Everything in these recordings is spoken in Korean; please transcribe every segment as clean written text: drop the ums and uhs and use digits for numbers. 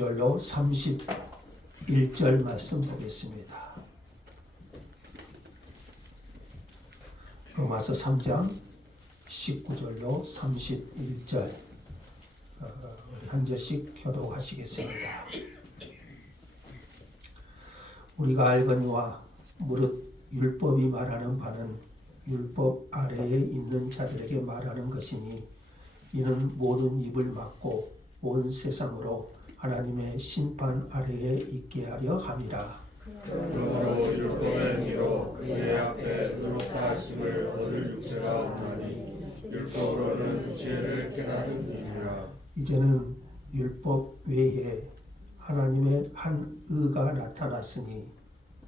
19절로 31절 말씀 보겠습니다. 로마서 3장 19절로 31절 우리 한 절씩 교독하시겠습니다. 우리가 알거니와 무릇 율법이 말하는 바는 율법 아래에 있는 자들에게 말하는 것이니 이는 모든 입을 막고 온 세상으로 하나님의 심판 아래에 있게 하려 함이라. 그러므로 율법의 의미로 그의 앞에 의롭다 하심을 얻을 육체가 없나니 율법으로는 죄를 깨달음이니라. 이제는 율법 외에 하나님의 한 의가 나타났으니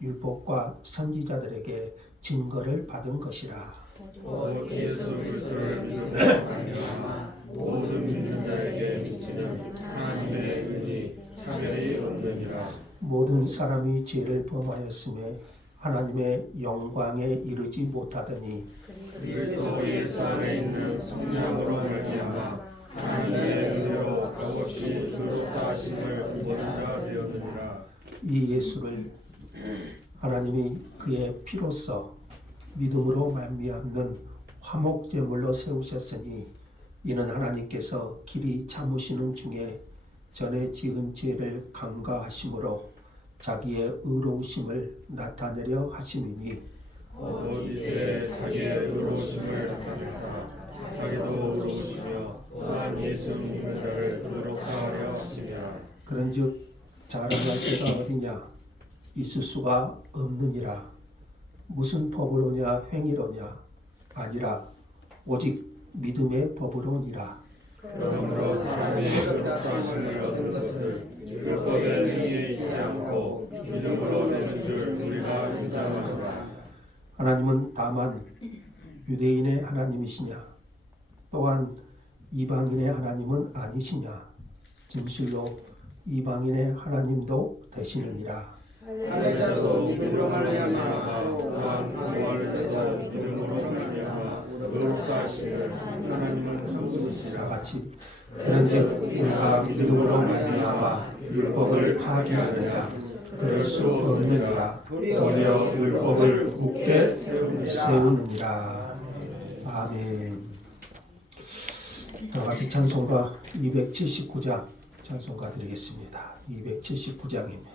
율법과 선지자들에게 증거를 받은 것이라. 곧 예수 그리스도를 믿음으로 말미암아 모든 믿는 자에게 미치는 하나님의 은이 차별이 없느니라. 모든 사람이 죄를 범하였음에 하나님의 영광에 이르지 못하더니 그리스도 예수 안에 있는 성령으로 말미암아 하나님의 은혜로 값없이 의롭다 하심을 얻으리라 되었느니라. 이 예수를 하나님이 그의 피로써 믿음으로 말미암는 화목제물로 세우셨으니 이는 하나님께서 길이 참으시는 중에 전에 지은 죄를 간과하심으로 자기의 의로우심을 나타내려 하심이니 곧 이때 자기의 의로우심을 나타내사 자기도 의로우시며 또한 예수 믿는 자를 의롭다 하려 하시니라. 그런즉 자랑할 때가 어디냐 있을 수가 없느니라. 무슨 법으로냐 행위로냐 아니라 오직 믿음의 법으로니라. 그러므로 사람이 의롭다 하심을 얻은 것을 율법의 행위에 있지 않고 믿음으로 되는 줄 우리가 인정하노라. 하나님은 다만 유대인의 하나님이시냐 또한 이방인의 하나님은 아니시냐 진실로 이방인의 하나님도 되시느니라. 할례자도 믿음으로 말미암아 또한 구할 때도 믿음으로 말미암아 의롭다 하시는 하나님은 한 다 분이시라. 같이 그런즉 우리가 믿음으로 말미암아 율법을 파기하느냐 그럴 수 없느니라. 도리어 율법을 굳게 세우느니라. 아멘. 다 같이 찬송가 279장 찬송가 드리겠습니다. 279장입니다.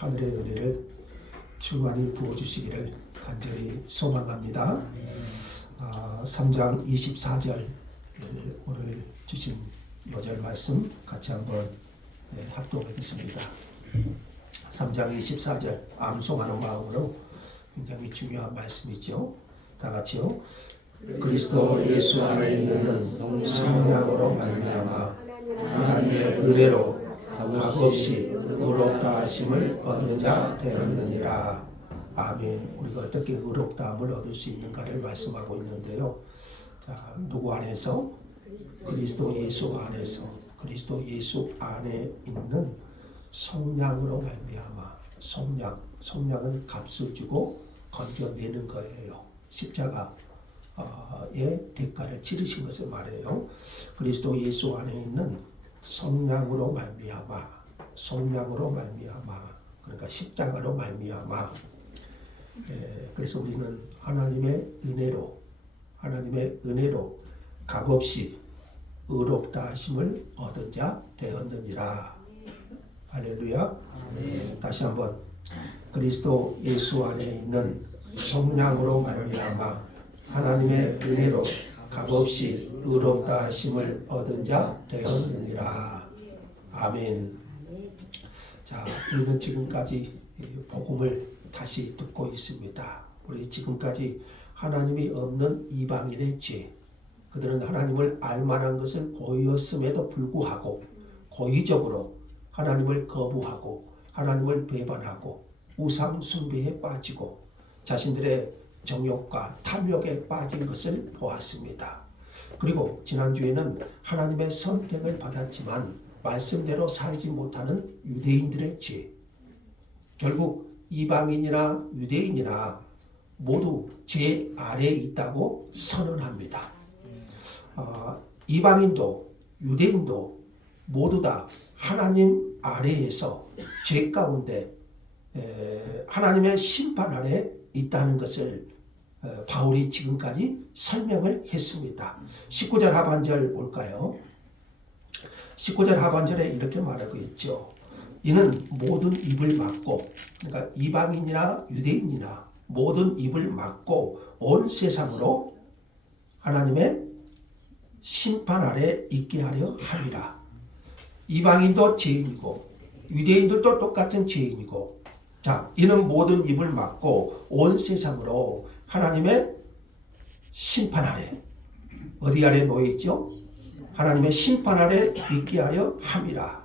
하늘의 은혜를 충만히 부어주시기를 간절히 소망합니다. 3장 24절 오늘 주신 요절 말씀 같이 한번 합독하겠습니다. 3장 24절 암송하는 마음으로 굉장히 중요한 말씀이죠. 다 같이요. 그리스도 예수 안에 있는 성령으로 말미암아 하나님의 은혜로 값없이 의롭다 하심을 얻은 자 되었느니라. 아멘. 우리가 어떻게 의롭다함을 얻을 수 있는가를 말씀하고 있는데요. 자, 누구 안에서? 그리스도 예수 안에서. 그리스도 예수 안에 있는 성량으로 말미암아. 성량은 값을 주고 건져내는 거예요. 십자가의 대가를 치르신 것을 말해요. 그리스도 예수 안에 있는 성량으로 말미암아. 그러니까 십자가로 말미암아. 그래서 우리는 하나님의 은혜로 값없이 의롭다 하심을 얻은 자 되었느니라. 할렐루야. 다시 한번. 그리스도 예수 안에 있는 성량으로 말미암아 하나님의 은혜로 값없이 의롭다 하심을 얻은 자 되었느니라. 아멘. 자, 우리는 지금까지 복음을 다시 듣고 있습니다. 우리 지금까지 하나님이 없는 이방인의 죄, 그들은 하나님을 알만한 것을 보였음에도 불구하고 고의적으로 하나님을 거부하고 하나님을 배반하고 우상 숭배에 빠지고 자신들의 정욕과 탐욕에 빠진 것을 보았습니다. 그리고 지난주에는 하나님의 선택을 받았지만 말씀대로 살지 못하는 유대인들의 죄, 결국 이방인이나 유대인이나 모두 죄 아래에 있다고 선언합니다. 이방인도 유대인도 모두 다 하나님 아래에서 죄 가운데 하나님의 심판 아래 있다는 것을 바울이 지금까지 설명을 했습니다. 19절 하반절 볼까요? 19절 하반절에 이렇게 말하고 있죠. 이는 모든 입을 막고, 그러니까 이방인이나 유대인이나 모든 입을 막고 온 세상으로 하나님의 심판 아래 있게 하려 함이라. 이방인도 죄인이고 유대인들도 똑같은 죄인이고, 자, 이는 모든 입을 막고 온 세상으로 하나님의 심판 아래, 어디 아래 놓여 있죠? 하나님의 심판 아래 있게 하려 함이라.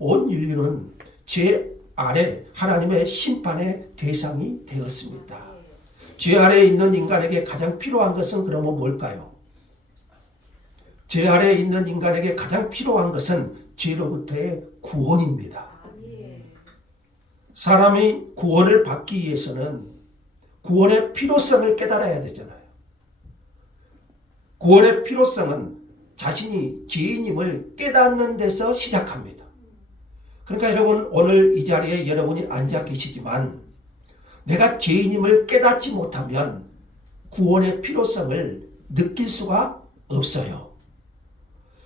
온 인류는 죄 아래 하나님의 심판의 대상이 되었습니다. 죄 아래에 있는 인간에게 가장 필요한 것은 그러면 뭘까요? 죄 아래에 있는 인간에게 가장 필요한 것은 죄로부터의 구원입니다. 사람이 구원을 받기 위해서는 구원의 필요성을 깨달아야 되잖아요. 구원의 필요성은 자신이 죄인임을 깨닫는 데서 시작합니다. 그러니까 여러분, 오늘 이 자리에 여러분이 앉아 계시지만 내가 죄인임을 깨닫지 못하면 구원의 필요성을 느낄 수가 없어요.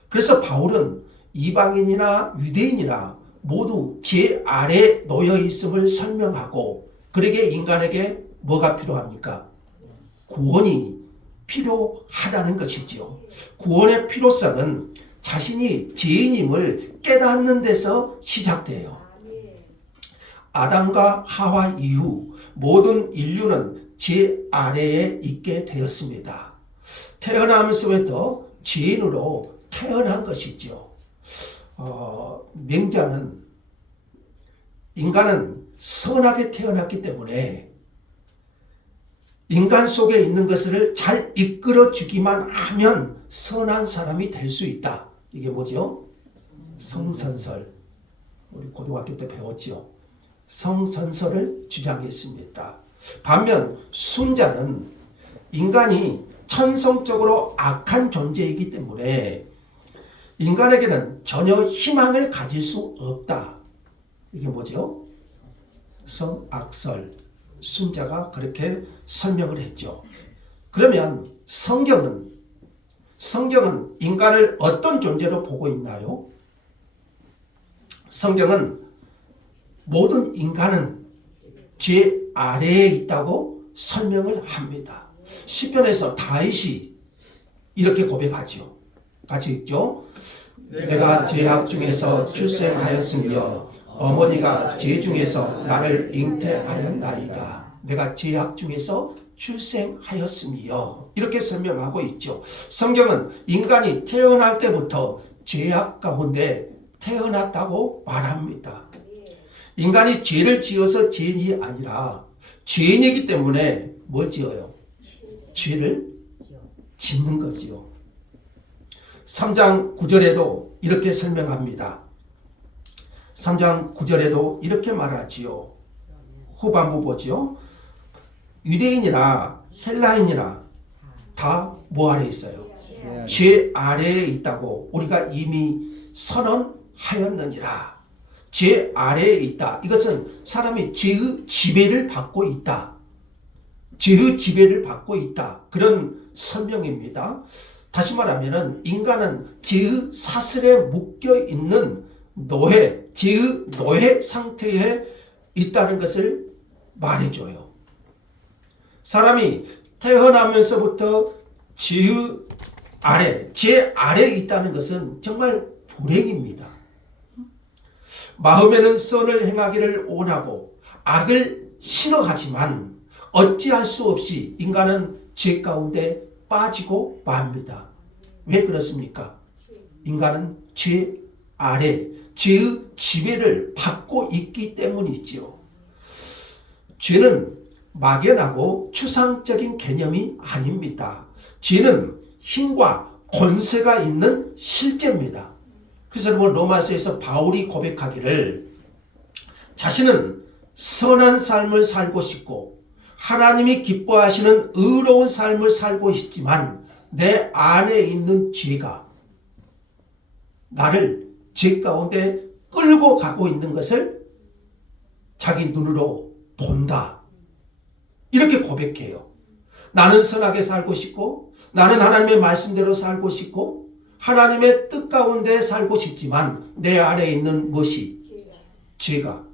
그래서 바울은 이방인이나 유대인이나 모두 죄 아래 놓여 있음을 설명하고, 그러게 인간에게 뭐가 필요합니까? 구원이 필요하다는 것이지요. 구원의 필요성은 자신이 죄인임을 깨닫는 데서 시작돼요. 아담과 하와 이후 모든 인류는 죄 아래에 있게 되었습니다. 태어나면서부터 죄인으로 태어난 것이죠. 맹자는 인간은 선하게 태어났기 때문에 인간 속에 있는 것을 잘 이끌어 주기만 하면 선한 사람이 될 수 있다. 이게 뭐죠? 성선설. 우리 고등학교 때 배웠지요. 성선설을 주장했습니다. 반면 순자는 인간이 천성적으로 악한 존재이기 때문에 인간에게는 전혀 희망을 가질 수 없다. 이게 뭐죠? 성악설. 순자가 그렇게 설명을 했죠. 그러면 성경은 인간을 어떤 존재로 보고 있나요? 성경은 모든 인간은 죄 아래에 있다고 설명을 합니다. 시편에서 다윗이 이렇게 고백하죠. 같이 읽죠. 내가 죄악 중에서 출생하였으며 어머니가 죄 중에서 나를 잉태하였나이다. 내가 죄악 중에서 출생하였으며 이렇게 설명하고 있죠. 성경은 인간이 태어날 때부터 죄악 가운데 태어났다고 말합니다. 인간이 죄를 지어서 죄인이 아니라 죄인이기 때문에 뭘 지어요? 죄를 짓는 거지요. 3장 9절에도 이렇게 설명합니다. 3장 9절에도 이렇게 말하지요. 후반부 보지요. 유대인이나 헬라인이나 다 뭐 아래에 있어요? 죄 아래에 있다고 우리가 이미 선언하였느니라. 죄 아래에 있다. 이것은 사람이 죄의 지배를 받고 있다. 죄의 지배를 받고 있다. 그런 설명입니다. 다시 말하면 인간은 죄의 사슬에 묶여 있는 노예, 죄의 노예 상태에 있다는 것을 말해줘요. 사람이 태어나면서부터 죄의 아래, 죄 아래에 있다는 것은 정말 불행입니다. 마음에는 선을 행하기를 원하고 악을 싫어하지만 어찌할 수 없이 인간은 죄 가운데 빠지고 맙니다. 왜 그렇습니까? 인간은 죄 아래, 죄의 지배를 받고 있기 때문이지요. 죄는 막연하고 추상적인 개념이 아닙니다. 죄는 힘과 권세가 있는 실제입니다. 그래서 로마서에서 바울이 고백하기를 자신은 선한 삶을 살고 싶고 하나님이 기뻐하시는 의로운 삶을 살고 있지만 내 안에 있는 죄가 나를 죄 가운데 끌고 가고 있는 것을 자기 눈으로 본다. 이렇게 고백해요. 나는 선하게 살고 싶고 나는 하나님의 말씀대로 살고 싶고 하나님의 뜻 가운데 살고 싶지만 내 안에 있는 것이 죄가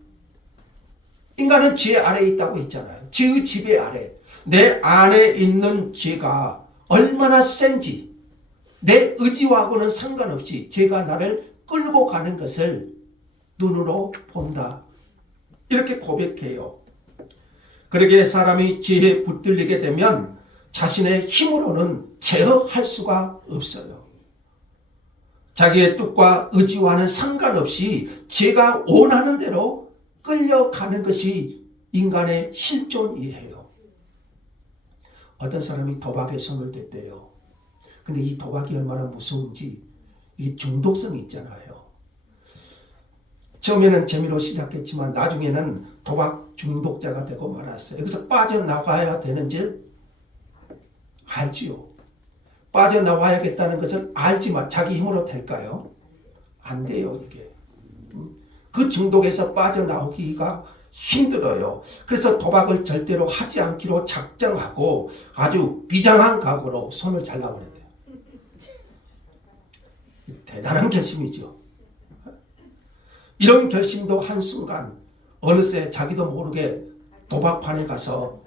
인간은 죄 아래에 있다고 했잖아요. 죄의 지배 아래 내 안에 있는 죄가 얼마나 센지 내 의지와고는 상관없이 죄가 나를 끌고 가는 것을 눈으로 본다. 이렇게 고백해요. 그러기에 사람이 죄에 붙들리게 되면 자신의 힘으로는 제어할 수가 없어요. 자기의 뜻과 의지와는 상관없이 죄가 원하는 대로 끌려가는 것이 인간의 실존이에요. 어떤 사람이 도박에 손을 댔대요. 근데 이 도박이 얼마나 무서운지 이 중독성이 있잖아요. 처음에는 재미로 시작했지만 나중에는 도박 중독자가 되고 말았어요. 여기서 빠져나가야 되는 줄 알지요. 빠져나와야겠다는 것을 알지만 자기 힘으로 될까요? 안 돼요, 이게. 그 중독에서 빠져나오기가 힘들어요. 그래서 도박을 절대로 하지 않기로 작정하고 아주 비장한 각오로 손을 잘라버렸대요. 대단한 결심이죠. 이런 결심도 한순간 어느새 자기도 모르게 도박판에 가서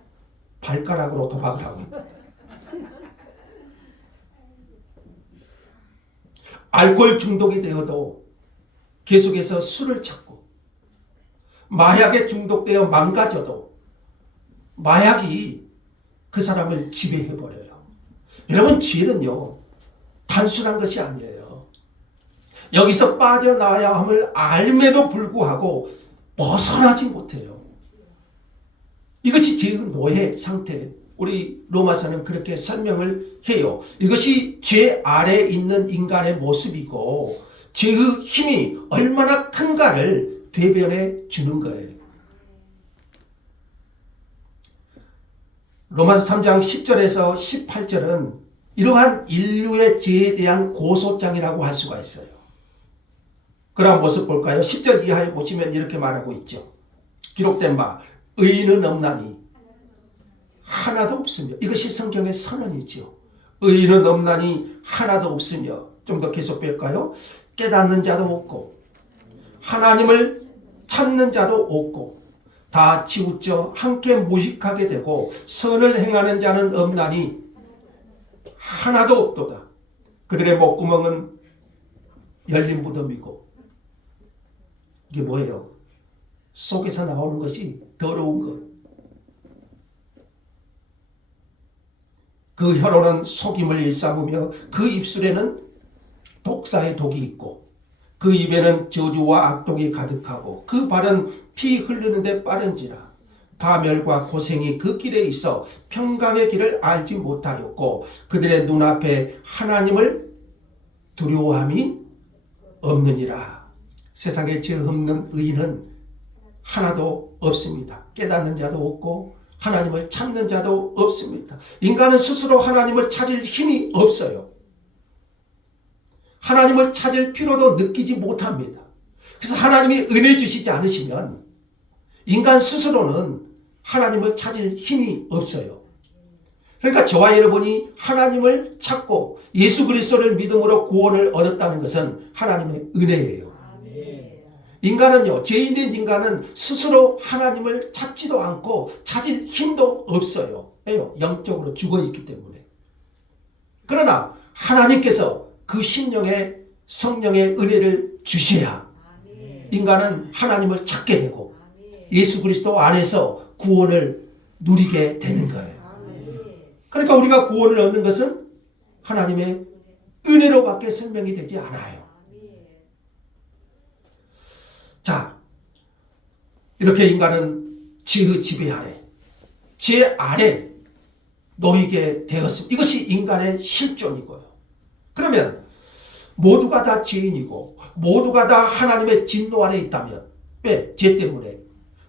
발가락으로 도박을 하고 있다. 알코올 중독이 되어도 계속해서 술을 찾고 마약에 중독되어 망가져도 마약이 그 사람을 지배해버려요. 여러분 죄는요 단순한 것이 아니에요. 여기서 빠져나와야 함을 알매도 불구하고 벗어나지 못해요. 이것이 죄의 노예 상태. 우리 로마서는 그렇게 설명을 해요. 이것이 죄 아래에 있는 인간의 모습이고 죄의 힘이 얼마나 큰가를 대변해 주는 거예요. 로마서 3장 10절에서 18절은 이러한 인류의 죄에 대한 고소장이라고 할 수가 있어요. 그런 모습 볼까요? 10절 이하에 보시면 이렇게 말하고 있죠. 기록된 바 의인은 없나니 하나도 없으며 이것이 성경의 선언이죠. 의인은 없나니 하나도 없으며 좀 더 계속 뺄까요? 깨닫는 자도 없고 하나님을 찾는 자도 없고 다 치우쳐 함께 무식하게 되고 선을 행하는 자는 없나니 하나도 없도다. 그들의 목구멍은 열린 무덤이고. 이게 뭐예요? 속에서 나오는 것이 더러운 것. 그 혀로는 속임을 일삼으며 그 입술에는 독사의 독이 있고 그 입에는 저주와 악독이 가득하고 그 발은 피 흘리는데 빠른지라. 파멸과 고생이 그 길에 있어 평강의 길을 알지 못하였고 그들의 눈앞에 하나님을 두려워함이 없느니라. 세상에 죄 없는 의인은 하나도 없습니다. 깨닫는 자도 없고 하나님을 찾는 자도 없습니다. 인간은 스스로 하나님을 찾을 힘이 없어요. 하나님을 찾을 필요도 느끼지 못합니다. 그래서 하나님이 은혜 주시지 않으시면 인간 스스로는 하나님을 찾을 힘이 없어요. 그러니까 저와 여러분이 하나님을 찾고 예수 그리스도를 믿음으로 구원을 얻었다는 것은 하나님의 은혜예요. 인간은요, 죄인된 인간은 스스로 하나님을 찾지도 않고 찾을 힘도 없어요. 왜요? 영적으로 죽어 있기 때문에. 그러나 하나님께서 그 심령에 성령의 은혜를 주셔야 인간은 하나님을 찾게 되고 예수 그리스도 안에서 구원을 누리게 되는 거예요. 그러니까 우리가 구원을 얻는 것은 하나님의 은혜로밖에 설명이 되지 않아요. 자, 이렇게 인간은 죄의 지배 아래, 죄 아래 놓이게 되었습니다. 이것이 인간의 실존이고요. 그러면 모두가 다 죄인이고 모두가 다 하나님의 진노 아래 있다면 왜? 죄 때문에.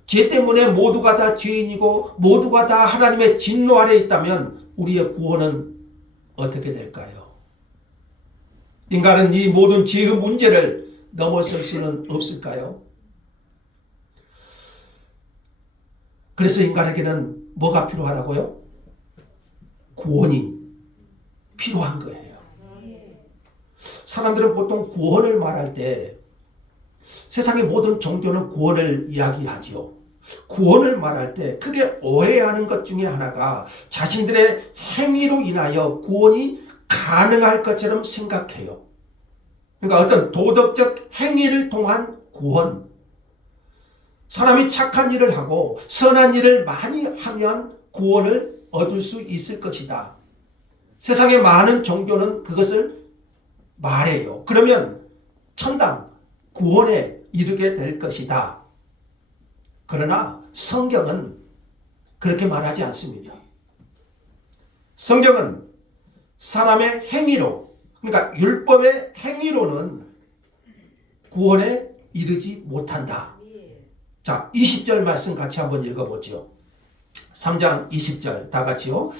죄 때문에 모두가 다 죄인이고 모두가 다 하나님의 진노 아래 있다면 우리의 구원은 어떻게 될까요? 인간은 이 모든 죄의 문제를 넘어설 수는 없을까요? 그래서 인간에게는 뭐가 필요하다고요? 구원이 필요한 거예요. 사람들은 보통 구원을 말할 때 세상의 모든 종교는 구원을 이야기하지요. 구원을 말할 때 크게 오해하는 것 중에 하나가 자신들의 행위로 인하여 구원이 가능할 것처럼 생각해요. 그러니까 어떤 도덕적 행위를 통한 구원. 사람이 착한 일을 하고 선한 일을 많이 하면 구원을 얻을 수 있을 것이다. 세상의 많은 종교는 그것을 말해요. 그러면 천당, 구원에 이르게 될 것이다. 그러나 성경은 그렇게 말하지 않습니다. 성경은 사람의 행위로, 그러니까 율법의 행위로는 구원에 이르지 못한다. 자, 20절 말씀 같이 한번 읽어보죠. 3장 20절 다 같이요.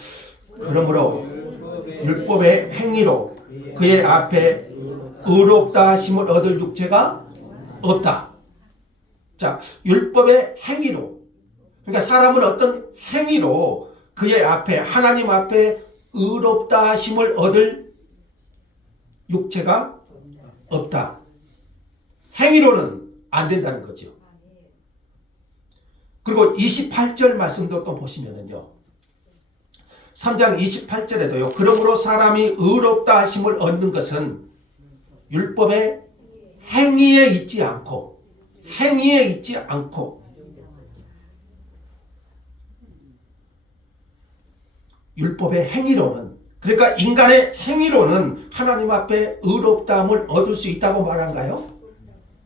그러므로 율법의 행위로 그의 앞에 의롭다 하심을 얻을 육체가 없다. 자, 율법의 행위로, 그러니까 사람은 어떤 행위로 그의 앞에, 하나님 앞에 의롭다 하심을 얻을 육체가 없다. 행위로는 안 된다는 거죠. 그리고 28절 말씀도 또 보시면은요. 3장 28절에도요. 그러므로 사람이 의롭다 하심을 얻는 것은 율법의 행위에 있지 않고 율법의 행위로는, 그러니까 인간의 행위로는 하나님 앞에 의롭다함을 얻을 수 있다고 말한가요?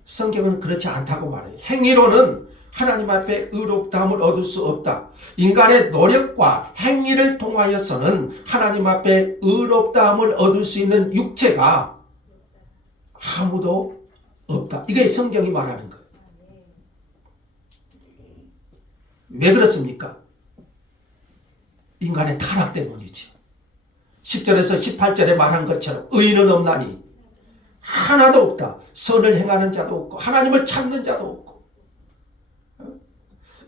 성경은 그렇지 않다고 말해요. 행위로는 하나님 앞에 의롭다함을 얻을 수 없다. 인간의 노력과 행위를 통하여서는 하나님 앞에 의롭다함을 얻을 수 있는 육체가 아무도 없다. 이게 성경이 말하는 거예요. 왜 그렇습니까? 인간의 타락 때문이지. 10절에서 18절에 말한 것처럼 의인은 없나니 하나도 없다. 선을 행하는 자도 없고 하나님을 찾는 자도 없고.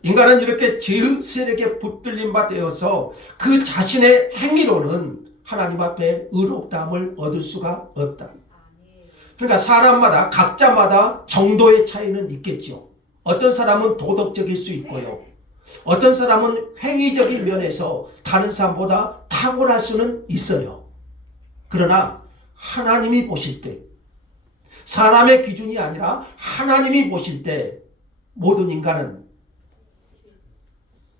인간은 이렇게 죄의 세력에 붙들린 바 되어서 그 자신의 행위로는 하나님 앞에 의롭다함을 얻을 수가 없다. 그러니까 사람마다, 각자마다 정도의 차이는 있겠죠. 어떤 사람은 도덕적일 수 있고요. 어떤 사람은 행위적인 면에서 다른 사람보다 탁월할 수는 있어요. 그러나 하나님이 보실 때, 사람의 기준이 아니라 하나님이 보실 때 모든 인간은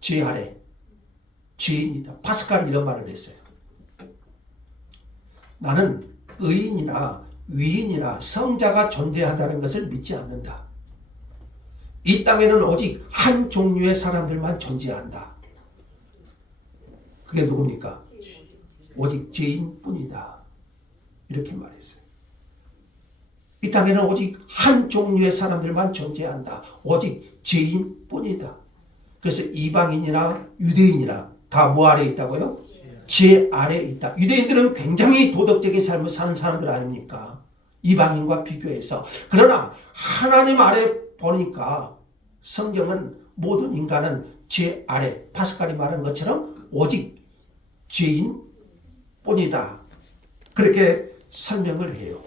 죄 아래 죄인이다. 파스칼이 이런 말을 했어요. 나는 의인이나 위인이나 성자가 존재한다는 것을 믿지 않는다. 이 땅에는 오직 한 종류의 사람들만 존재한다. 그게 누굽니까? 오직 죄인뿐이다. 이렇게 말했어요. 이 땅에는 오직 한 종류의 사람들만 존재한다. 오직 죄인뿐이다. 그래서 이방인이나 유대인이나 다 뭐 아래에 있다고요? 죄 아래에 있다. 유대인들은 굉장히 도덕적인 삶을 사는 사람들 아닙니까? 이방인과 비교해서. 그러나 하나님 아래 보니까 성경은 모든 인간은 죄 아래, 파스칼이 말한 것처럼 오직 죄인뿐이다. 그렇게 설명을 해요.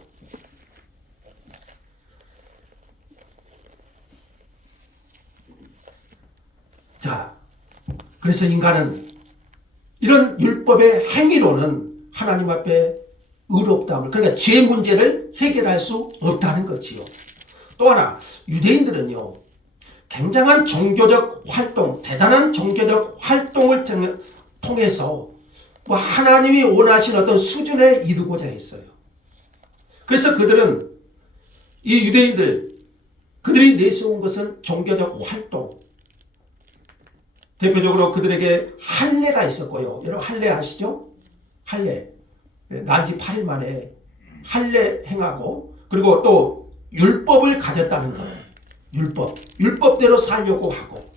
자, 그래서 인간은 이런 율법의 행위로는 하나님 앞에 의롭다함을, 그러니까 죄 문제를 해결할 수 없다는 거지요. 또 하나, 유대인들은요, 굉장한 종교적 활동, 대단한 종교적 활동을 통해서 뭐 하나님이 원하신 어떤 수준에 이르고자 했어요. 그래서 그들은, 이 유대인들, 그들이 내세운 것은 종교적 활동, 대표적으로 그들에게 할례가 있었고요. 여러분 할례 아시죠? 할례. 난지 8일 만에 할례 행하고, 그리고 또 율법을 가졌다는 거예요. 율법대로 살려고 하고.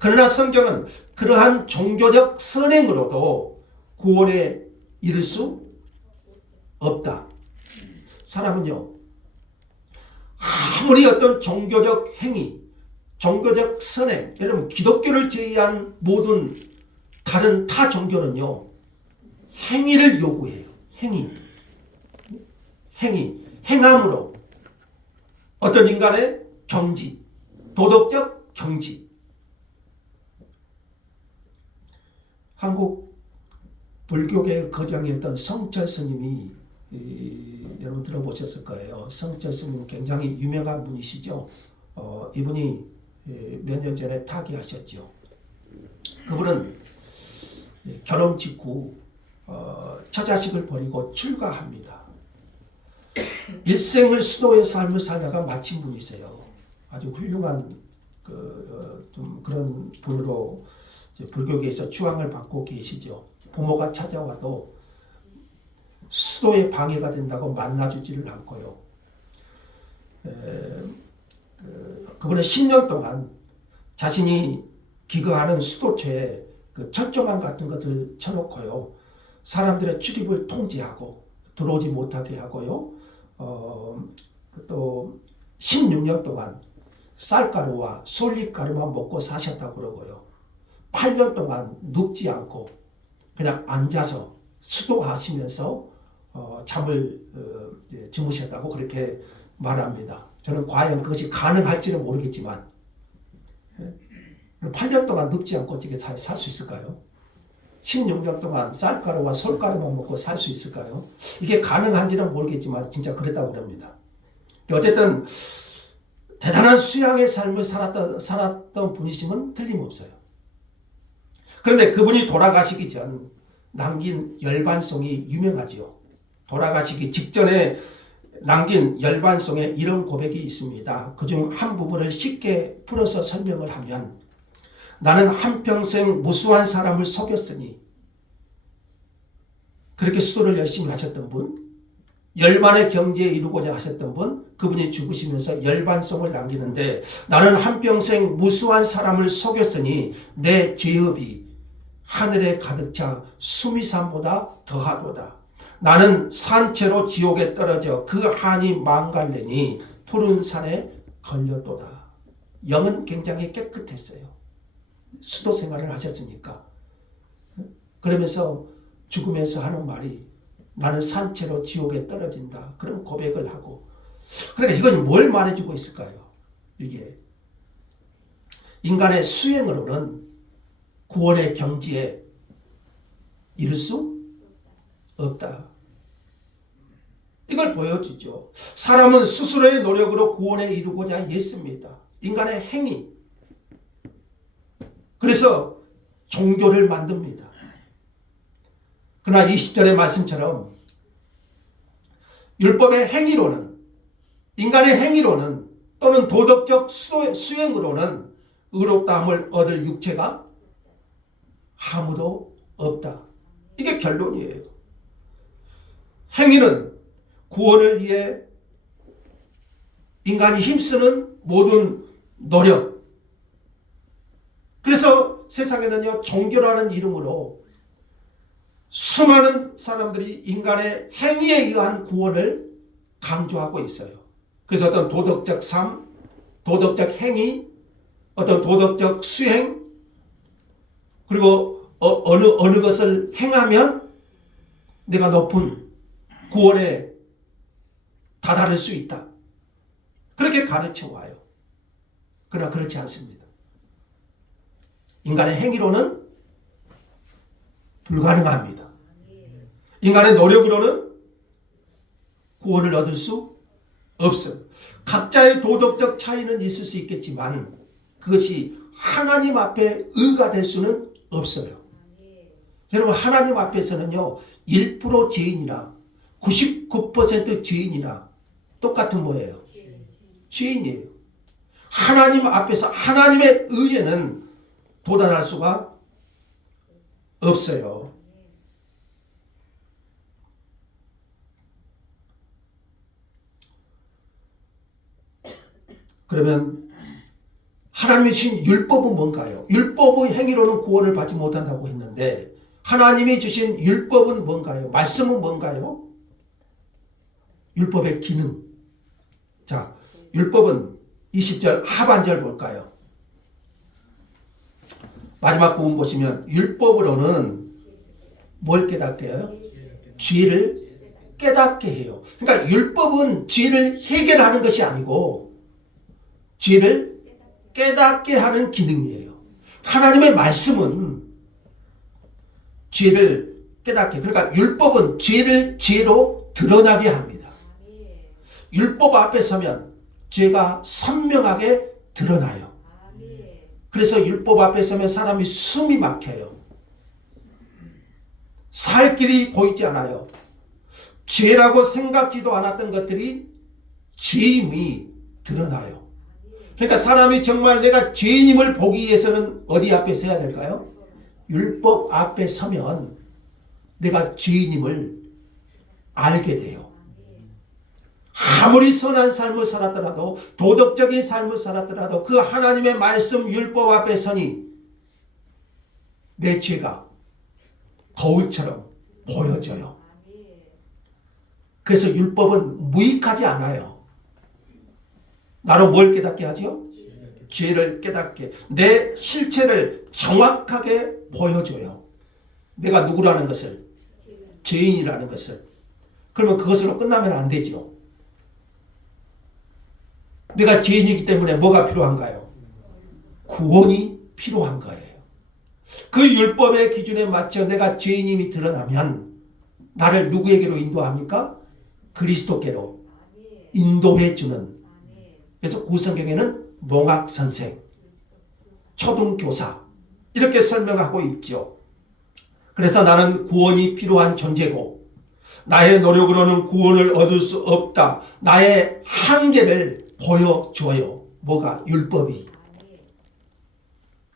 그러나 성경은 그러한 종교적 선행으로도 구원에 이를 수 없다. 사람은요, 아무리 어떤 종교적 행위, 종교적 선행, 여러분 기독교를 제외한 모든 다른 타 종교는요, 행위를 요구해요. 행함으로 어떤 인간의 경지, 도덕적 경지. 한국 불교계 거장이었던 성철 스님이, 여러분 들어보셨을 거예요. 성철 스님 굉장히 유명한 분이시죠. 이분이 몇 년 전에 타계하셨죠. 그분은 결혼 직후 처자식을 버리고 출가합니다. 일생을 수도의 삶을 살다가 마친 분이세요. 아주 훌륭한 좀 그런 분으로 불교계에서 추앙을 받고 계시죠. 부모가 찾아와도 수도에 방해가 된다고 만나주지를 않고요. 그분은 10년 동안 자신이 기거하는 수도처에 그 철조망 같은 것을 쳐놓고요, 사람들의 출입을 통제하고 들어오지 못하게 하고요, 또 16년 동안 쌀가루와 솔잎가루만 먹고 사셨다고 그러고요, 8년 동안 눕지 않고 그냥 앉아서 수도하시면서 잠을 주무셨다고 그렇게 말합니다. 저는 과연 그것이 가능할지는 모르겠지만, 8년 동안 눕지 않고 어떻게 살 수 있을까요? 16년 동안 쌀가루와 솔가루만 먹고 살 수 있을까요? 이게 가능한지는 모르겠지만 진짜 그랬다고 그럽니다. 어쨌든 대단한 수양의 삶을 살았던 분이심은 틀림없어요. 그런데 그분이 돌아가시기 전 남긴 열반송이 유명하지요. 돌아가시기 직전에 남긴 열반송에 이런 고백이 있습니다. 그중 한 부분을 쉽게 풀어서 설명을 하면, 나는 한평생 무수한 사람을 속였으니, 그렇게 수도를 열심히 하셨던 분, 열반의 경지에 이루고자 하셨던 분, 그분이 죽으시면서 열반송을 남기는데, 나는 한평생 무수한 사람을 속였으니 내 죄업이 하늘에 가득 차 수미산보다 더하도다. 나는 산채로 지옥에 떨어져 그 한이 망갈래니 푸른 산에 걸렸도다. 영은 굉장히 깨끗했어요. 수도 생활을 하셨으니까. 그러면서 죽으면서 하는 말이, 나는 산채로 지옥에 떨어진다. 그런 고백을 하고. 그러니까 이건 뭘 말해주고 있을까요? 이게 인간의 수행으로는 구원의 경지에 이를 수 없다. 이걸 보여주죠. 사람은 스스로의 노력으로 구원에 이르고자 했습니다. 인간의 행위. 그래서 종교를 만듭니다. 그러나 20절의 말씀처럼 율법의 행위로는, 인간의 행위로는 또는 도덕적 수행으로는 의롭다함을 얻을 육체가 아무도 없다. 이게 결론이에요. 행위는 구원을 위해 인간이 힘쓰는 모든 노력. 그래서 세상에는요, 종교라는 이름으로 수많은 사람들이 인간의 행위에 의한 구원을 강조하고 있어요. 그래서 어떤 도덕적 삶, 도덕적 행위, 어떤 도덕적 수행, 그리고 어느 것을 행하면 내가 높은 구원에 다다를 수 있다. 그렇게 가르쳐 와요. 그러나 그렇지 않습니다. 인간의 행위로는 불가능합니다. 인간의 노력으로는 구원을 얻을 수 없어요. 각자의 도덕적 차이는 있을 수 있겠지만 그것이 하나님 앞에 의가 될 수는 없어요. 여러분, 하나님 앞에서는요, 1% 죄인이나 99% 죄인이나 똑같은 뭐예요? 죄인이에요. 하나님 앞에서 하나님의 의에는 도달할 수가 없어요. 그러면 하나님이 주신 율법은 뭔가요? 율법의 행위로는 구원을 받지 못한다고 했는데 하나님이 주신 율법은 뭔가요? 말씀은 뭔가요? 율법의 기능. 자, 율법은 20절 하반절 볼까요? 마지막 부분 보시면 율법으로는 뭘 깨닫게 해요? 죄를 깨닫게 해요. 그러니까 율법은 죄를 해결하는 것이 아니고 죄를 깨닫게 하는 기능이에요. 하나님의 말씀은 죄를 깨닫게, 그러니까 율법은 죄를 죄로 드러나게 합니다. 율법 앞에 서면 죄가 선명하게 드러나요. 그래서 율법 앞에 서면 사람이 숨이 막혀요. 살 길이 보이지 않아요. 죄라고 생각지도 않았던 것들이 죄임이 드러나요. 그러니까 사람이 정말 내가 죄인임을 보기 위해서는 어디 앞에 서야 될까요? 율법 앞에 서면 내가 죄인임을 알게 돼요. 아무리 선한 삶을 살았더라도, 도덕적인 삶을 살았더라도 그 하나님의 말씀 율법 앞에 서니 내 죄가 거울처럼 보여져요. 그래서 율법은 무익하지 않아요. 나로 뭘 깨닫게 하죠? 죄를 깨닫게, 내 실체를 정확하게 보여줘요. 내가 누구라는 것을, 죄인이라는 것을. 그러면 그것으로 끝나면 안 되죠. 내가 죄인이기 때문에 뭐가 필요한가요? 구원이 필요한 거예요. 그 율법의 기준에 맞춰 내가 죄인임이 드러나면 나를 누구에게로 인도합니까? 그리스도께로 인도해 주는. 그래서 구성경에는 몽학선생, 초등교사 이렇게 설명하고 있죠. 그래서 나는 구원이 필요한 존재고 나의 노력으로는 구원을 얻을 수 없다. 나의 한계를 보여줘요. 뭐가? 율법이.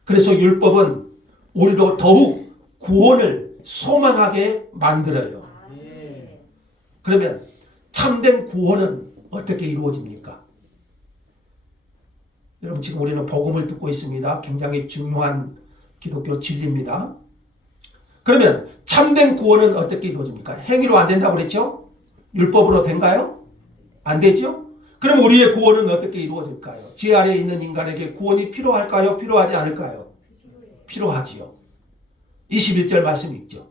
그래서 율법은 우리도 더욱 구원을 소망하게 만들어요. 그러면 참된 구원은 어떻게 이루어집니까? 여러분, 지금 우리는 복음을 듣고 있습니다. 굉장히 중요한 기독교 진리입니다. 그러면 참된 구원은 어떻게 이루어집니까? 행위로 안 된다고 그랬죠? 율법으로 된가요? 안 되죠? 그럼 우리의 구원은 어떻게 이루어질까요? 죄 아래에 있는 인간에게 구원이 필요할까요? 필요하지 않을까요? 필요하지요. 21절 말씀 있죠.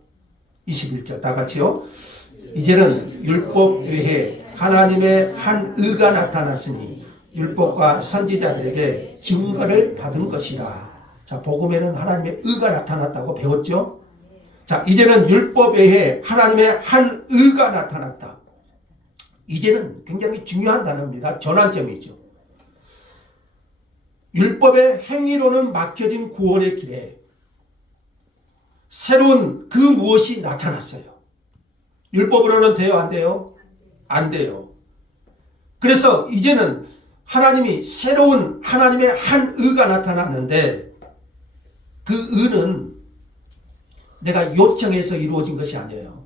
21절 다 같이요. 이제는 율법 외에 하나님의 한 의가 나타났으니 율법과 선지자들에게 증거를 받은 것이라. 자, 복음에는 하나님의 의가 나타났다고 배웠죠? 자, 이제는 율법 외에 하나님의 한 의가 나타났다. 이제는 굉장히 중요한 단어입니다. 전환점이죠. 율법의 행위로는 막혀진 구원의 길에 새로운 그 무엇이 나타났어요. 율법으로는 돼요, 안 돼요? 안 돼요. 그래서 이제는 하나님이 새로운 하나님의 한 의가 나타났는데 그 의는 내가 요청해서 이루어진 것이 아니에요.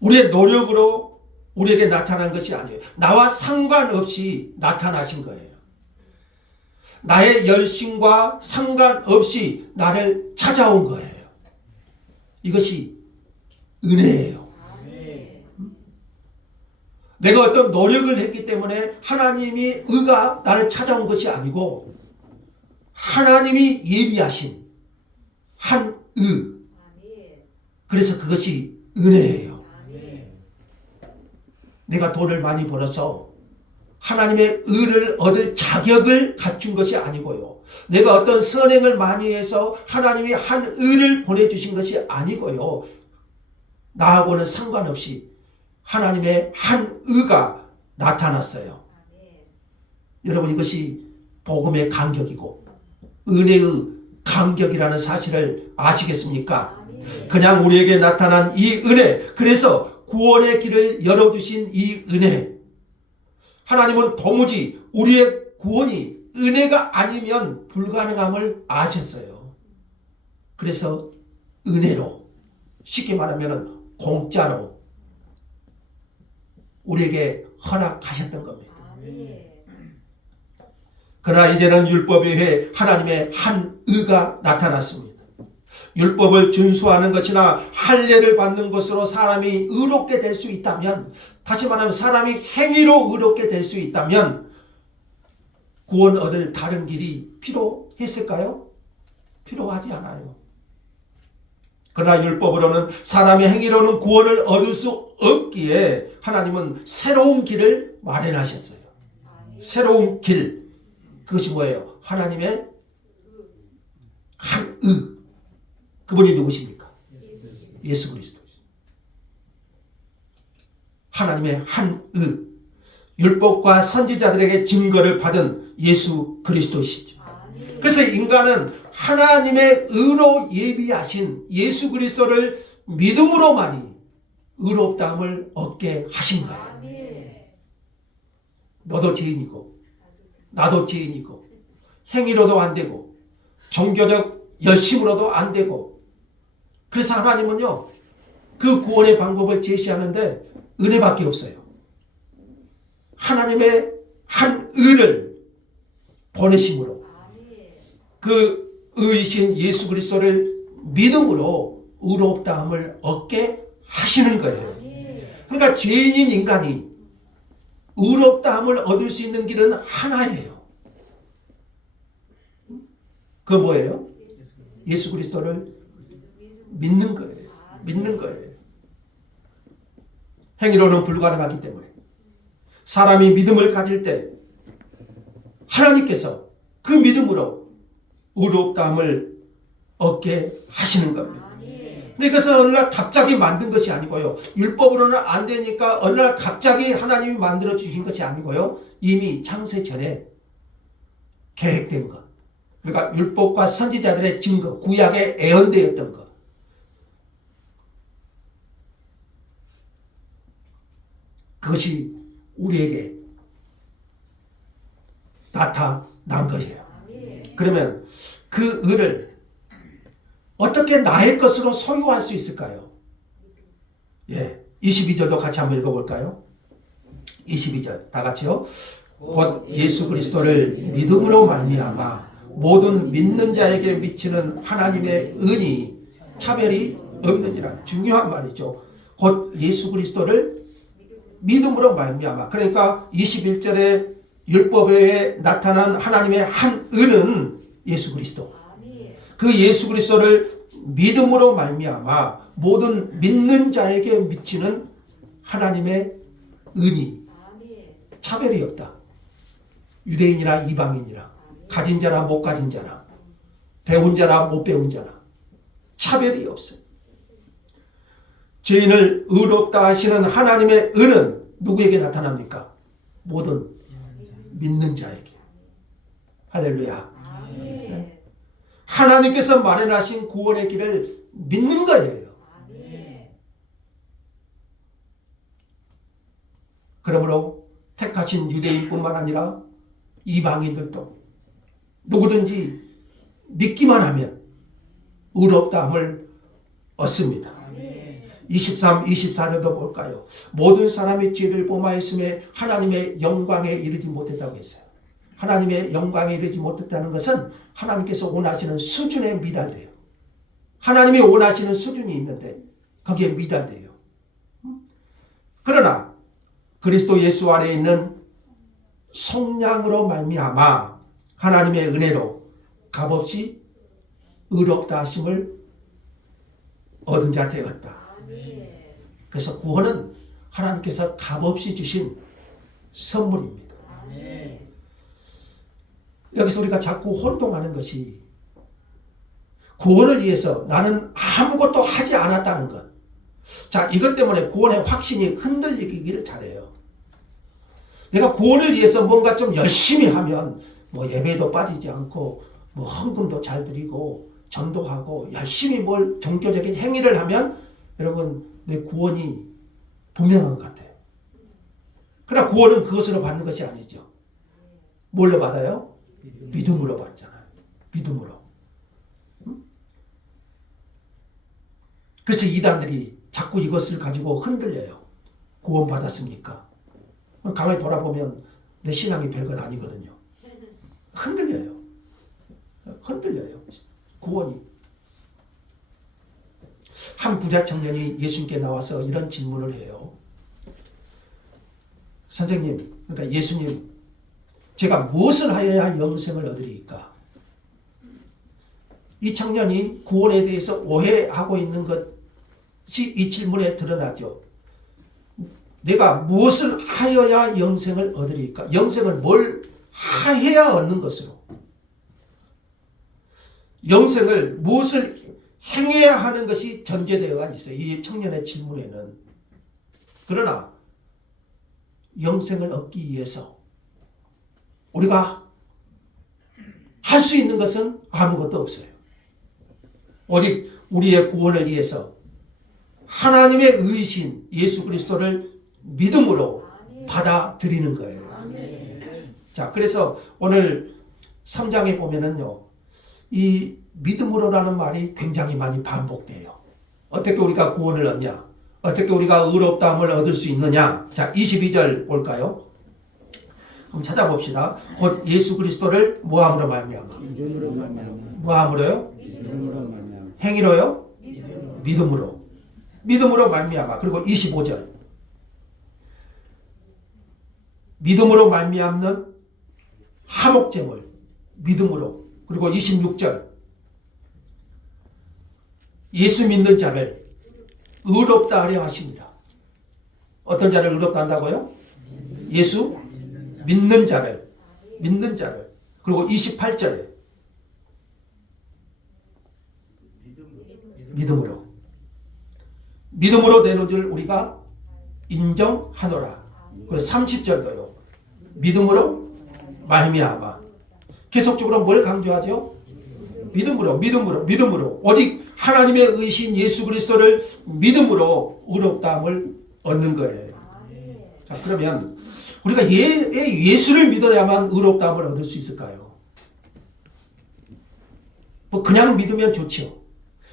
우리의 노력으로 우리에게 나타난 것이 아니에요. 나와 상관없이 나타나신 거예요. 나의 열심과 상관없이 나를 찾아온 거예요. 이것이 은혜예요. 내가 어떤 노력을 했기 때문에 하나님이 의가 나를 찾아온 것이 아니고 하나님이 예비하신 한 의. 그래서 그것이 은혜예요. 내가 돈을 많이 벌어서 하나님의 의를 얻을 자격을 갖춘 것이 아니고요. 내가 어떤 선행을 많이 해서 하나님이 한 의를 보내주신 것이 아니고요. 나하고는 상관없이 하나님의 한 의가 나타났어요. 여러분, 이것이 복음의 간격이고 은혜의 간격이라는 사실을 아시겠습니까? 그냥 우리에게 나타난 이 은혜, 그래서 구원의 길을 열어주신 이 은혜, 하나님은 도무지 우리의 구원이 은혜가 아니면 불가능함을 아셨어요. 그래서 은혜로, 쉽게 말하면 공짜로 우리에게 허락하셨던 겁니다. 그러나 이제는 율법 외에 하나님의 한 의가 나타났습니다. 율법을 준수하는 것이나 할례를 받는 것으로 사람이 의롭게 될 수 있다면, 다시 말하면 사람이 행위로 의롭게 될 수 있다면 구원 얻을 다른 길이 필요했을까요? 필요하지 않아요. 그러나 율법으로는 사람의 행위로는 구원을 얻을 수 없기에 하나님은 새로운 길을 마련하셨어요. 새로운 길, 그것이 뭐예요? 하나님의 한 의. 그분이 누구십니까? 예수 그리스도. 하나님의 한 의. 율법과 선지자들에게 증거를 받은 예수 그리스도이시죠. 그래서 인간은 하나님의 의로 예비하신 예수 그리스도를 믿음으로만이 의롭다함을 얻게 하신 거예요. 너도 죄인이고 나도 죄인이고 행위로도 안 되고 종교적 열심으로도 안 되고, 그래서 하나님은요 그 구원의 방법을 제시하는데 은혜밖에 없어요. 하나님의 한 의를 보내심으로 그 의이신 예수 그리스도를 믿음으로 의롭다함을 얻게 하시는 거예요. 그러니까 죄인인 인간이 의롭다함을 얻을 수 있는 길은 하나예요. 그 뭐예요? 예수 그리스도를 믿는 거예요. 믿는 거예요. 행위로는 불가능하기 때문에 사람이 믿음을 가질 때 하나님께서 그 믿음으로 의롭다함을 얻게 하시는 겁니다. 근데 그것은 어느 날 갑자기 만든 것이 아니고요. 율법으로는 안 되니까 어느 날 갑자기 하나님이 만들어 주신 것이 아니고요. 이미 창세 전에 계획된 것. 그러니까 율법과 선지자들의 증거, 구약에 예언되었던 것. 그것이 우리에게 나타난 것이에요. 그러면 그 의를 어떻게 나의 것으로 소유할 수 있을까요? 22절도 같이 한번 읽어볼까요? 22절 다 같이요. 곧 예수 그리스도를 믿음으로 말미암아 모든 믿는 자에게 미치는 하나님의 은이 차별이 없느니라. 중요한 말이죠. 곧 예수 그리스도를 믿음으로 말미암아. 그러니까 21절에 율법에 나타난 하나님의 한 은은 예수 그리스도. 그 예수 그리스도를 믿음으로 말미암아 모든 믿는 자에게 미치는 하나님의 은이 차별이 없다. 유대인이나 이방인이나 가진 자나 못 가진 자나 배운 자나 못 배운 자나 차별이 없어요. 죄인을 의롭다 하시는 하나님의 의는 누구에게 나타납니까? 모든 믿는 자에게. 할렐루야. 네? 하나님께서 마련하신 구원의 길을 믿는 거예요. 그러므로 택하신 유대인뿐만 아니라 이방인들도 누구든지 믿기만 하면 의롭다함을 얻습니다. 23, 24절도 볼까요? 모든 사람이 죄를 범하였음에 하나님의 영광에 이르지 못했다고 했어요. 하나님의 영광에 이르지 못했다는 것은 하나님께서 원하시는 수준에 미달돼요. 하나님이 원하시는 수준이 있는데 거기에 미달돼요. 그러나 그리스도 예수 안에 있는 성량으로 말미암아 하나님의 은혜로 값없이 의롭다 하심을 얻은 자 되었다. 그래서 구원은 하나님께서 값없이 주신 선물입니다. 여기서 우리가 자꾸 혼동하는 것이 구원을 위해서 나는 아무것도 하지 않았다는 것. 자, 이것 때문에 구원의 확신이 흔들리기를 잘해요. 내가 구원을 위해서 뭔가 좀 열심히 하면 뭐 예배도 빠지지 않고 뭐 헌금도 잘 드리고 전도하고 열심히 뭘 종교적인 행위를 하면 여러분 내 구원이 분명한 것 같아요. 그러나 구원은 그것으로 받는 것이 아니죠. 뭘로 받아요? 믿음으로 받잖아요. 믿음으로. 그래서 이단들이 자꾸 이것을 가지고 흔들려요. 구원 받았습니까? 가만히 돌아보면 내 신앙이 별것 아니거든요. 흔들려요. 흔들려요. 구원이. 한 부자 청년이 예수님께 나와서 이런 질문을 해요. 선생님, 그러니까 예수님, 제가 무엇을 하여야 영생을 얻으리까? 이 청년이 구원에 대해서 오해하고 있는 것이 이 질문에 드러나죠. 내가 무엇을 하여야 영생을 얻으리까? 영생을 뭘 해야 얻는 것으로? 영생을 무엇을 행해야 하는 것이 전제되어 있어요. 이 청년의 질문에는. 그러나 영생을 얻기 위해서 우리가 할 수 있는 것은 아무것도 없어요. 오직 우리의 구원을 위해서 하나님의 의신 예수 그리스도를 믿음으로 받아들이는 거예요. 자, 그래서 오늘 3장에 보면은요, 이 믿음으로라는 말이 굉장히 많이 반복돼요. 어떻게 우리가 구원을 얻냐? 어떻게 우리가 의롭다함을 얻을 수 있느냐? 자, 22절 볼까요? 한번 찾아봅시다. 곧 예수 그리스도를 뭐함으로 말미암아? 뭐함으로요? 행위로요? 믿음으로. 믿음으로 말미암아. 그리고 25절. 믿음으로 말미암는 화목제물. 믿음으로. 그리고 26절. 예수 믿는 자를 의롭다 하려 하십니다. 어떤 자를 의롭다 한다고요? 예수 믿는 자를. 믿는 자를. 그리고 28절에 믿음으로. 믿음으로 되는 줄 우리가 인정하노라. 그리고 30절도요. 믿음으로 말미암아. 계속적으로 뭘 강조하죠? 믿음으로, 믿음으로, 믿음으로. 오직 하나님의 의신 예수 그리스도를 믿음으로 의롭다함을 얻는 거예요. 자, 그러면 우리가 예수를 믿어야만 의롭다함을 얻을 수 있을까요? 뭐 그냥 믿으면 좋죠.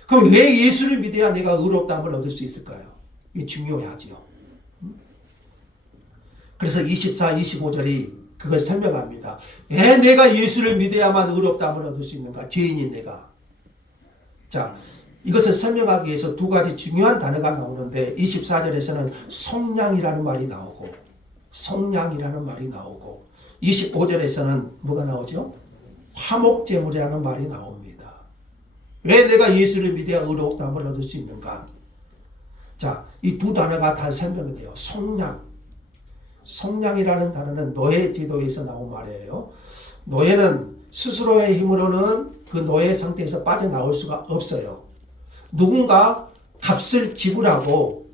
그럼 왜 예수를 믿어야 내가 의롭다함을 얻을 수 있을까요? 이게 중요하죠. 그래서 24, 25절이 그걸 설명합니다. 왜 내가 예수를 믿어야만 의롭다함을 얻을 수 있는가? 죄인인 내가. 자, 이것을 설명하기 위해서 두 가지 중요한 단어가 나오는데 24절에서는 속량이라는 말이 나오고 속량이라는 말이 나오고 25절에서는 뭐가 나오죠? 화목제물이라는 말이 나옵니다. 왜 내가 예수를 믿어야 의롭다함을 얻을 수 있는가? 자, 이 두 단어가 다 설명이 돼요. 속량. 속량이라는 단어는 노예 제도에서 나온 말이에요. 노예는 스스로의 힘으로는 그 노예 상태에서 빠져나올 수가 없어요. 누군가 값을 지불하고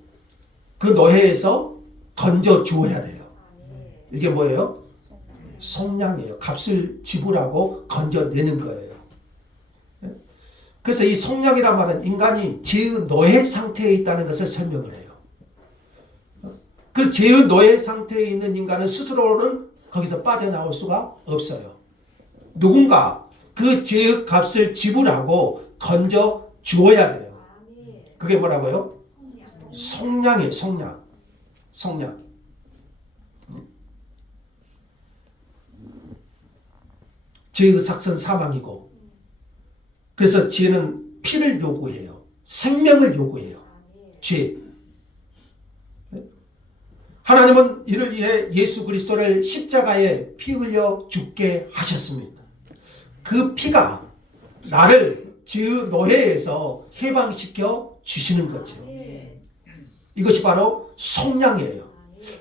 그 노예에서 건져 주어야 돼요. 이게 뭐예요? 속량이에요. 값을 지불하고 건져내는 거예요. 그래서 이 속량이란 말은 인간이 죄의 노예 상태에 있다는 것을 설명을 해요. 그 죄의 노예 상태에 있는 인간은 스스로는 거기서 빠져나올 수가 없어요. 누군가 그 죄의 값을 지불하고 건져 주어야 돼요. 그게 뭐라고요? 속량이에요. 속량. 속량. 죄의 삭선 사망이고, 그래서 죄는 피를 요구해요. 생명을 요구해요. 죄. 하나님은 이를 위해 예수 그리스도를 십자가에 피 흘려 죽게 하셨습니다. 그 피가 나를 죄의 노예에서 해방시켜 주시는 거죠. 이것이 바로 속량이에요.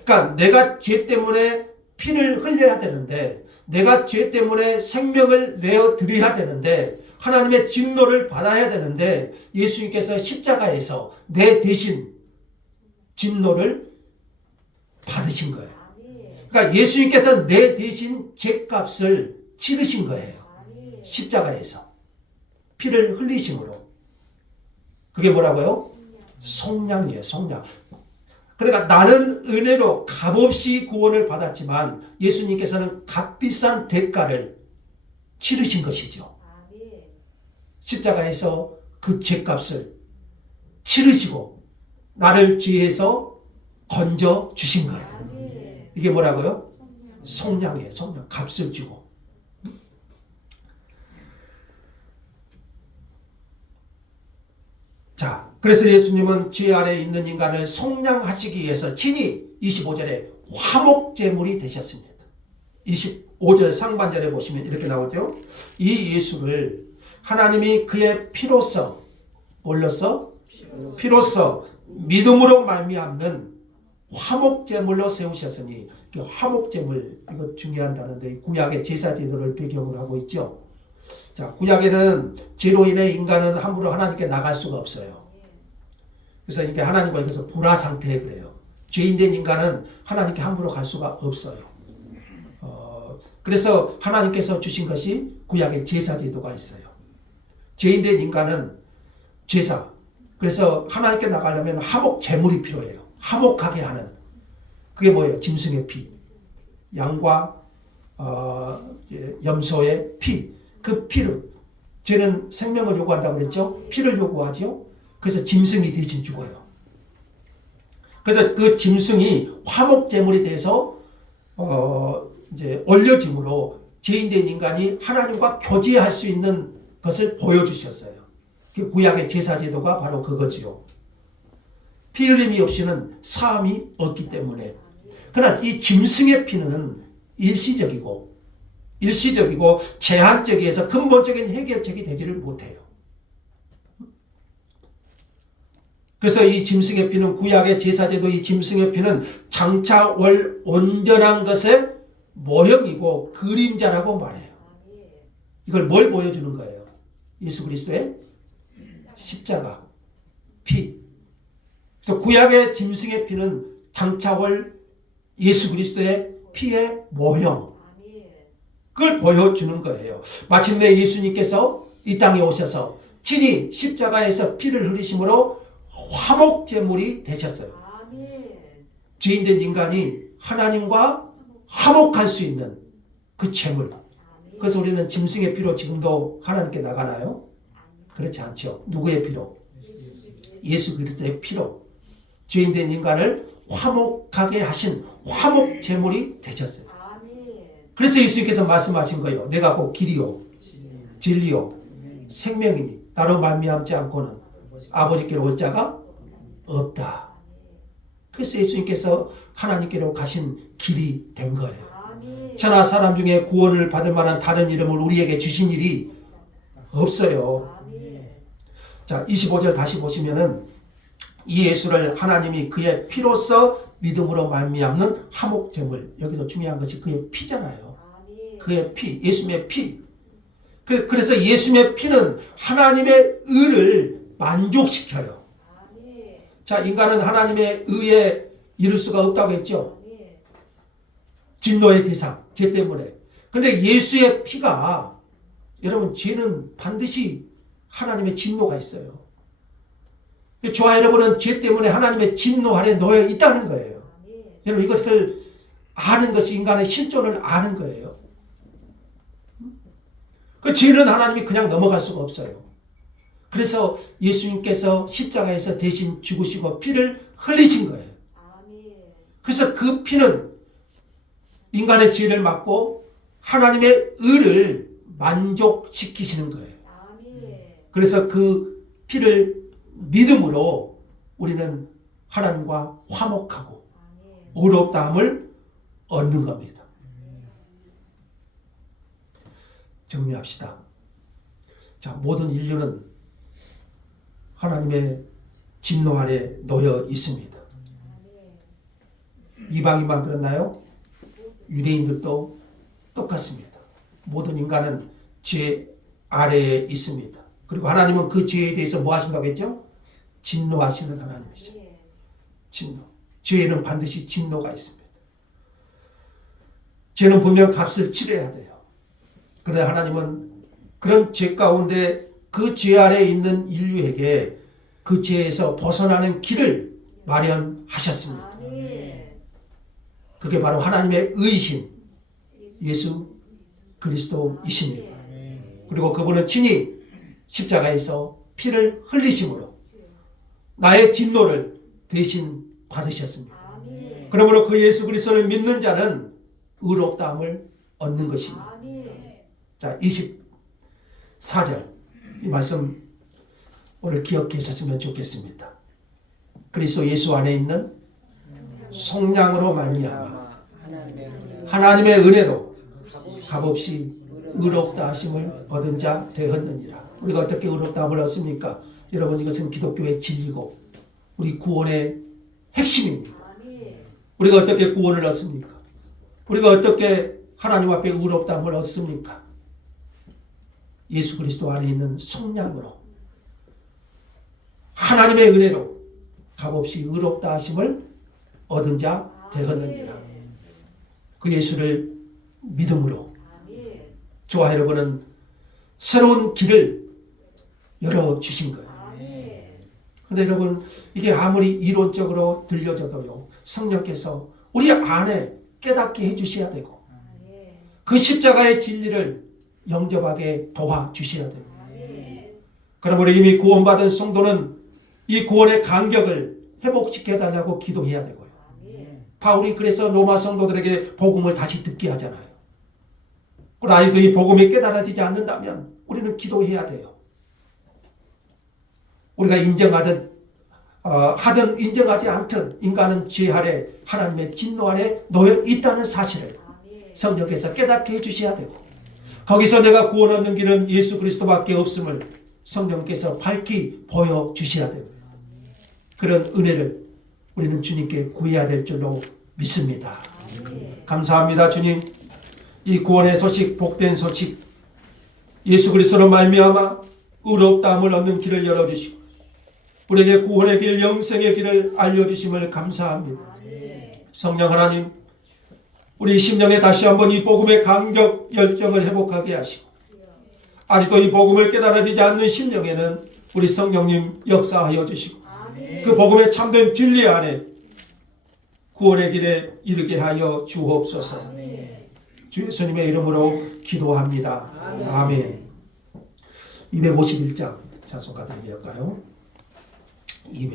그러니까 내가 죄 때문에 피를 흘려야 되는데, 내가 죄 때문에 생명을 내어 드려야 되는데, 하나님의 진노를 받아야 되는데, 예수님께서 십자가에서 내 대신 진노를 받으신 거예요. 그러니까 예수님께서 내 대신 죄값을 치르신 거예요. 십자가에서 피를 흘리심으로. 그게 뭐라고요? 속량이에요. 속량. 그러니까 나는 은혜로 값없이 구원을 받았지만 예수님께서는 값비싼 대가를 치르신 것이죠. 십자가에서 그 죄값을 치르시고 나를 죄에서 건져 주신 거예요. 이게 뭐라고요? 속량이에요. 속량. 값을 주고. 자, 그래서 예수님은 죄 아래에 있는 인간을 속량하시기 위해서 친히 25절에 화목제물이 되셨습니다. 25절 상반절에 보시면 이렇게 나오죠. 이 예수를 하나님이 그의 피로써, 뭘로써? 피로써 믿음으로 말미암는 화목제물로 세우셨으니, 화목제물, 이거 중요한다는데 구약의 제사제도를 배경으로 하고 있죠. 자, 구약에는 죄로 인해 인간은 함부로 하나님께 나갈 수가 없어요. 그래서 이게 하나님과 여기서 불화 상태에 그래요. 죄인된 인간은 하나님께 함부로 갈 수가 없어요. 그래서 하나님께서 주신 것이 구약의 제사제도가 있어요. 죄인된 인간은 제사. 그래서 하나님께 나가려면 화목제물이 필요해요. 화목하게 하는. 그게 뭐예요? 짐승의 피. 양과 염소의 피. 그 피를, 죄는 생명을 요구한다고 그랬죠? 피를 요구하죠? 그래서 짐승이 대신 죽어요. 그래서 그 짐승이 화목제물이 돼서 이제 올려짐으로 죄인된 인간이 하나님과 교제할 수 있는 것을 보여주셨어요. 그 구약의 제사제도가 바로 그거지요. 피 흘림이 없이는 사함이 없기 때문에. 그러나 이 짐승의 피는 일시적이고 제한적이어서 근본적인 해결책이 되지를 못해요. 그래서 이 짐승의 피는, 구약의 제사제도 이 짐승의 피는 장차 올 온전한 것의 모형이고 그림자라고 말해요. 이걸 뭘 보여주는 거예요? 예수 그리스도의 십자가, 피. 그래서 구약의 짐승의 피는 장차 올 예수 그리스도의 피의 모형, 그걸 보여주는 거예요. 마침내 예수님께서 이 땅에 오셔서 친히 십자가에서 피를 흘리심으로 화목제물이 되셨어요. 죄인된 인간이 하나님과 화목할 수 있는 그 제물. 그래서 우리는 짐승의 피로 지금도 하나님께 나가나요? 그렇지 않죠. 누구의 피로? 예수 그리스도의 피로 죄인된 인간을 화목하게 하신 화목제물이 되셨어요. 그래서 예수님께서 말씀하신 거예요. 내가 곧 길이요 진리요 생명이니 나로 말미암지 않고는 아버지께로 올 자가 없다. 그래서 예수님께서 하나님께로 가신 길이 된 거예요. 천하 사람 중에 구원을 받을 만한 다른 이름을 우리에게 주신 일이 없어요. 자, 25절 다시 보시면은 이 예수를 하나님이 그의 피로써 믿음으로 말미암는 화목제물. 여기서 중요한 것이 그의 피잖아요. 아멘. 그의 피, 예수님의 피. 그래서 예수님의 피는 하나님의 의를 만족시켜요. 아멘. 자, 인간은 하나님의 의에 이룰 수가 없다고 했죠. 아멘. 진노의 대상, 죄 때문에. 그런데 예수의 피가, 여러분, 죄는 반드시 하나님의 진노가 있어요. 저와 여러분은 죄 때문에 하나님의 진노 아래 놓여 있다는 거예요. 아멘. 여러분, 이것을 아는 것이 인간의 실존을 아는 거예요. 그 죄는 하나님이 그냥 넘어갈 수가 없어요. 그래서 예수님께서 십자가에서 대신 죽으시고 피를 흘리신 거예요. 아멘. 그래서 그 피는 인간의 죄를 막고 하나님의 의를 만족시키시는 거예요. 아멘. 그래서 그 피를 믿음으로 우리는 하나님과 화목하고 아멘. 의롭다함을 얻는 겁니다. 정리합시다. 자, 모든 인류는 하나님의 진노 아래 놓여 있습니다. 아멘. 이방인만 그렇나요? 유대인들도 똑같습니다. 모든 인간은 죄 아래에 있습니다. 그리고 하나님은 그 죄에 대해서 뭐 하신다고 했죠? 진노하시는 하나님이시죠. 아멘. 진노. 죄에는 반드시 진노가 있습니다. 죄는 분명 값을 치러야 돼요. 그런데 하나님은 그런 죄 가운데 그 죄 아래에 있는 인류에게 그 죄에서 벗어나는 길을 마련하셨습니다. 아멘. 그게 바로 하나님의 의신 예수 그리스도이십니다. 그리고 그분은 친히 십자가에서 피를 흘리심으로 나의 진노를 대신 받으셨습니다. 아멘. 그러므로 그 예수 그리스도를 믿는 자는 의롭다함을 얻는 것입니다. 아멘. 자, 24절 이 말씀 오늘 기억하셨으면 좋겠습니다. 그리스도 예수 안에 있는 속량으로 말미암아 하나님의 은혜로 값없이 의롭다 하심을 얻은 자 되었느니라. 우리가 어떻게 의롭다함을 얻습니까? 여러분, 이것은 기독교의 진리고 우리 구원의 핵심입니다. 아멘. 우리가 어떻게 구원을 얻습니까? 우리가 어떻게 하나님 앞에 의롭다함을 얻습니까? 예수 그리스도 안에 있는 속량으로 하나님의 은혜로 값없이 의롭다 하심을 얻은 자 되었느니라. 그 예수를 믿음으로 아멘. 저와 여러분은 새로운 길을 열어주신 거예요. 아멘. 그런데 여러분, 이게 아무리 이론적으로 들려져도요, 성령께서 우리 안에 깨닫게 해주셔야 되고 아멘. 그 십자가의 진리를 영접하게 도와주셔야 됩니다. 아멘. 그러므로 이미 구원받은 성도는 이 구원의 간격을 회복시켜달라고 기도해야 되고요. 아멘. 바울이 그래서 로마 성도들에게 복음을 다시 듣게 하잖아요. 그러나 아직도 이 복음이 깨달아지지 않는다면 우리는 기도해야 돼요. 우리가 인정하든 하든 인정하지 않든 인간은 죄 아래 하나님의 진노 아래 놓여 있다는 사실을 아멘. 성령께서 깨닫게 해주셔야 되고 거기서 내가 구원 얻는 길은 예수 그리스도밖에 없음을 성령께서 밝히 보여주셔야 됩니다. 그런 은혜를 우리는 주님께 구해야 될 줄로 믿습니다. 아멘. 감사합니다. 주님, 이 구원의 소식, 복된 소식, 예수 그리스도로 말미암아 의롭다함을 얻는 길을 열어주시고 우리에게 구원의 길, 영생의 길을 알려주심을 감사합니다. 아멘. 성령 하나님, 우리 심령에 다시 한번 이 복음의 간격 열정을 회복하게 하시고 아직도 이 복음을 깨달아지지 않는 심령에는 우리 성령님 역사하여 주시고 아멘. 그 복음의 참된 진리 안에 구원의 길에 이르게 하여 주옵소서. 아멘. 주 예수님의 이름으로 기도합니다. 아멘. 251장 찬송가 드리게 할까요?